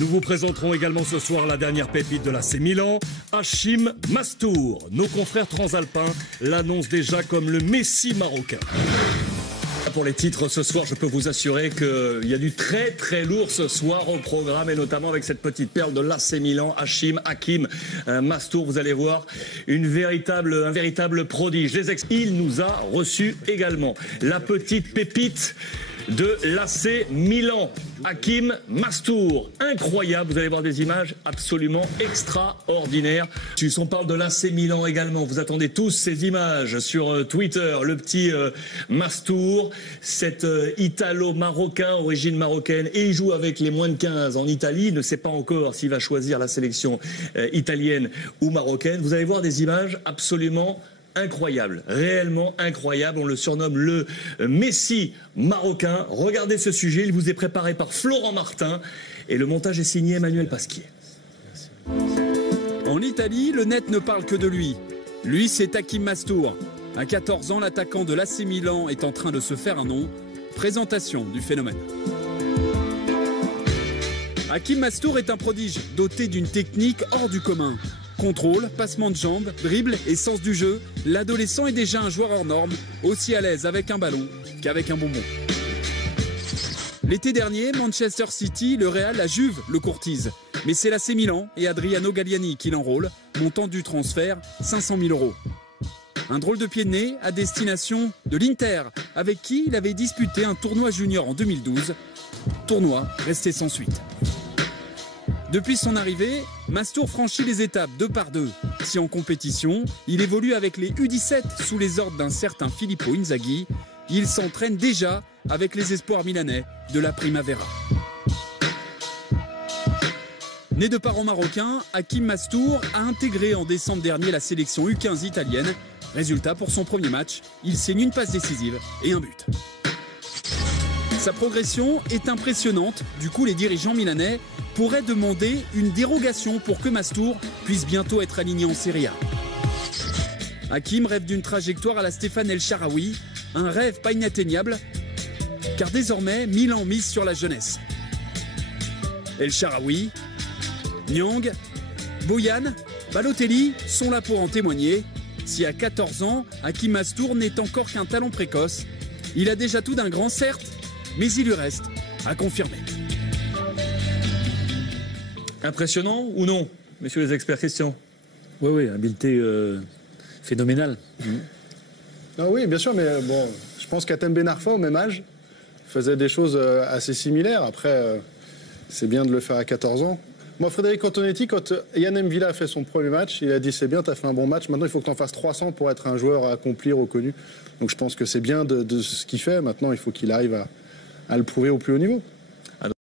Nous vous présenterons également ce soir la dernière pépite de l'AC Milan, Hachim Mastour. Nos confrères transalpins l'annoncent déjà comme le Messi marocain. Pour les titres ce soir, je peux vous assurer qu'il y a du très très lourd ce soir au programme, et notamment avec cette petite perle de l'AC Milan, Hakim Mastour. Vous allez voir un véritable prodige. Il nous a reçus également la petite pépite de l'AC Milan, Hakim Mastour. Incroyable, vous allez voir des images absolument extraordinaires. On parle de l'AC Milan également, vous attendez tous ces images sur Twitter. Le petit Mastour, cet Italo-Marocain, origine marocaine, et il joue avec les moins de 15 en Italie. Il ne sait pas encore s'il va choisir la sélection italienne ou marocaine. Vous allez voir des images absolument incroyable, réellement incroyable. On le surnomme le Messi marocain. Regardez ce sujet, il vous est préparé par Florent Martin et le montage est signé Emmanuel Pasquier. En Italie, le net ne parle que de lui. Lui, c'est Hakim Mastour. À 14 ans, l'attaquant de l'AC Milan est en train de se faire un nom. Présentation du phénomène. Hakim Mastour est un prodige doté d'une technique hors du commun. Contrôle, passement de jambes, dribble et sens du jeu, l'adolescent est déjà un joueur hors norme, aussi à l'aise avec un ballon qu'avec un bonbon. L'été dernier, Manchester City, le Real, la Juve le courtise. Mais c'est l'AC Milan et Adriano Galliani qui l'enrôlent, montant du transfert 500 000 €. Un drôle de pied de nez à destination de l'Inter, avec qui il avait disputé un tournoi junior en 2012. Tournoi resté sans suite. Depuis son arrivée, Mastour franchit les étapes 2 par 2. Si en compétition, il évolue avec les U17 sous les ordres d'un certain Filippo Inzaghi, il s'entraîne déjà avec les espoirs milanais de la Primavera. Né de parents marocains, Hakim Mastour a intégré en décembre dernier la sélection U15 italienne. Résultat, pour son premier match, il signe une passe décisive et un but. Sa progression est impressionnante, du coup les dirigeants milanais pourraient demander une dérogation pour que Mastour puisse bientôt être aligné en Serie A. Hakim rêve d'une trajectoire à la Stéphane El Shaarawy, un rêve pas inatteignable, car désormais Milan mise sur la jeunesse. El Shaarawy, Niang, Boyan, Balotelli sont là pour en témoigner. Si à 14 ans, Hakim Mastour n'est encore qu'un talent précoce, il a déjà tout d'un grand certes, mais il lui reste à confirmer. Impressionnant ou non, messieurs les experts? Christian? Oui, habileté phénoménale. Ah oui, bien sûr, mais bon, je pense qu'Hatem Ben Arfa, au même âge, faisait des choses assez similaires. Après, c'est bien de le faire à 14 ans. Moi, Frédéric Antonetti, quand Yann M'Vila a fait son premier match, il a dit c'est bien, tu as fait un bon match, maintenant il faut que tu en fasses 300 pour être un joueur à accomplir, reconnu. Donc je pense que c'est bien de ce qu'il fait, maintenant il faut qu'il arrive à le prouver au plus haut niveau.